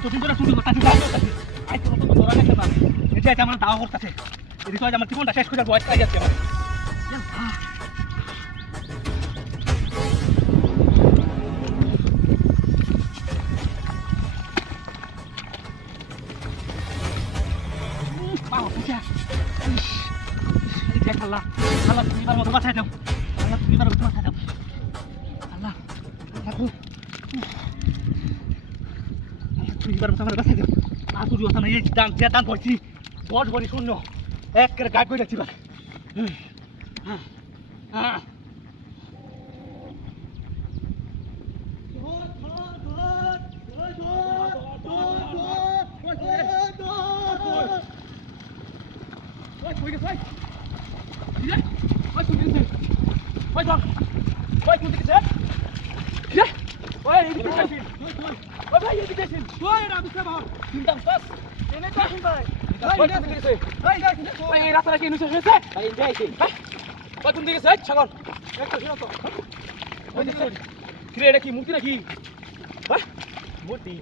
কতদিন ধরে চুরি করতেছি দাও করতেছি আজ তো কত ধরা গেছে না এটা আমার দাও করতেছে এদিকে আজ আমার জীবনটা শেষ করে বয়স কাজ যাচ্ছে আমার বাবা পুজা এই দেখ আল্লাহ আল্লাহ তুমি আমার মতো বাঁচাই দাও আল্লাহ তুমি আমার মতো বাঁচাই দাও আল্লাহ ঠাকুর তুই এবার মতো আমার বাঁচাই দাও আর তুই কথা নাই এই দান যে দান করছি বড় বড় শূন্য এক করে গায়ে করে যাচ্ছি এবার কি মূর্তি নাকি মূর্তি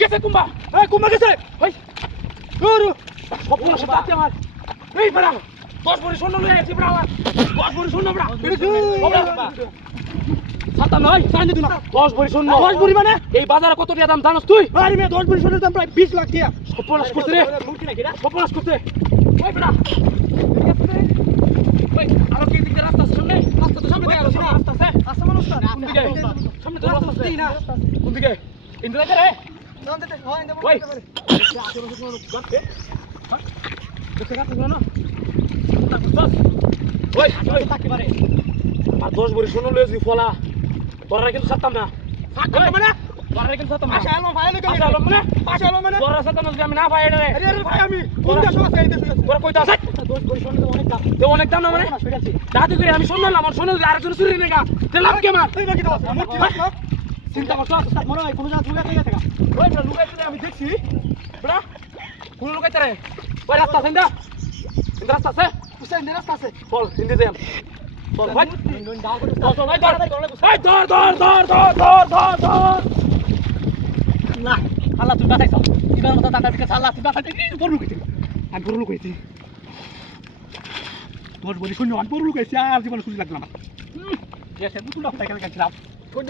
গেছে কুম্বা কুম্বা গেছে আমার এই বেড়া 10 ভরি স্বর্ণ লয়ে আসছি বেড়া 10 ভরি স্বর্ণ বেড়া সাতাম নয় সাইনে দিনা 10 ভরি স্বর্ণ 10 ভরি মানে এই বাজারে কত টাকা দাম জানোস তুই আরে মে 10 ভরি স্বর্ণের দাম প্রায় 20 লাখ টাকা সর্বনাশ করতে রে মূর্তি নাকি রে সর্বনাশ করতে ওই বেড়া ওই আর কি দিকে রাস্তা সামনে রাস্তা তো সামনে দেখা যাচ্ছে না রাস্তা আছে রাস্তা মানুষ না কোন দিকে সামনে তো রাস্তা আছে না কোন দিকে ইন্দ্র রে কোন দিকে হয় ইন্দ্র ওই আশেপাশে কোনো গাছে হ্যাঁ দেখে রাখো না ওই ওই তাকি পারে আর 10 ভরি সোনা লইছি ফলা তোরা কিন্তু সাততাম না সাততাম মানে তোরা কিন্তু সাততাম না আশালো ভাই লগে আশালো মানে তোরা সাততাম না আমি না ভাই রে আরে ভাই আমি কোন দেশ আছে এই দেশ তোরা কইতা আছে 10 ভরি সোনা তো অনেক দাম না মানে দাদু করে আমি শুনলাম আমার সোনা আরেকজন চুরি নেগা তে লাভ কে মার তুই নাকি দাও আমার কি না চিন্তা করছ সাত মনে হয় কোন জায়গা লুকাই গেছে ওই বড় লুকাইতে আমি দেখছি বড়া কোন লুকাইতে রে ওই রাস্তা আছে ইন্দা রাস্তা আছে উসাইন রাস্তা আছে বল হিন্দি দেম বল ভাই ভাই ধর না আল্লাহ তুই বাঁচাইছ এবার মতো দাদা বিকাশ আল্লাহ তুই বাঁচাইছিস বড় লুকাইছিস আমি বড় লুকাইছি তোর বলি শূন্য আমি বড় লুকাইছি আর জীবনে খুশি লাগলাম আমার এসে দুটো টাকা গেছিলাম শূন্য